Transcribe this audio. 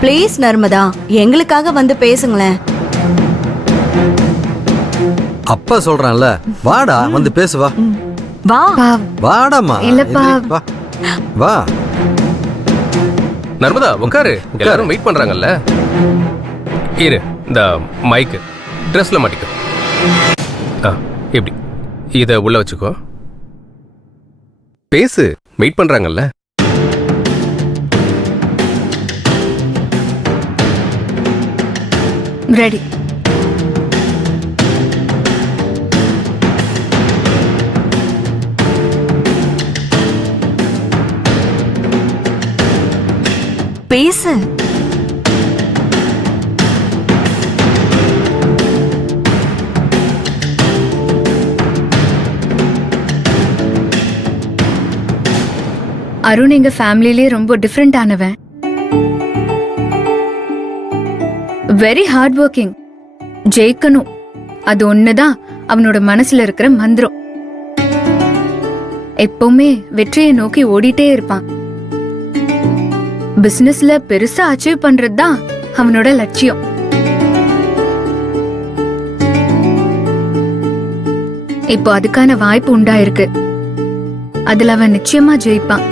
Please Narmada, எங்களுக்காக வந்து பேசுங்களேன். அப்பா சொல்றான்ல, வாடா வந்து பேசு வா. வா. வாடாமா. இல்லப்பா. வா வா. நர்மதா உட்காரு, எல்லாரும் வெயிட் பண்றாங்கல்ல. இரு, இந்த மைக்கு ட்ரெஸ்ல மாட்டிக்கோ. எப்படி இத உள்ள வச்சுக்கோ. பேசு, வெயிட் பண்றாங்கல்ல. ரெடி. பேசு. அருண் எங்க ஃபேமிலிலே ரொம்ப டிஃபரெண்ட் ஆனவன். Very hard working. ஜெயிக்கணும், அது ஒண்ணுதான் அவனோட மனசுல இருக்கிற மந்திரம். எப்பவுமே வெற்றியை நோக்கி ஓடிட்டே இருப்பான். பிசினஸ்ல பெருசா அச்சீவ் பண்றதுதான் அவனோட லட்சியம். இப்போ அதுக்கான வாய்ப்பு உண்டாயிருக்கு. அதுல அவன் நிச்சயமா ஜெயிப்பான்.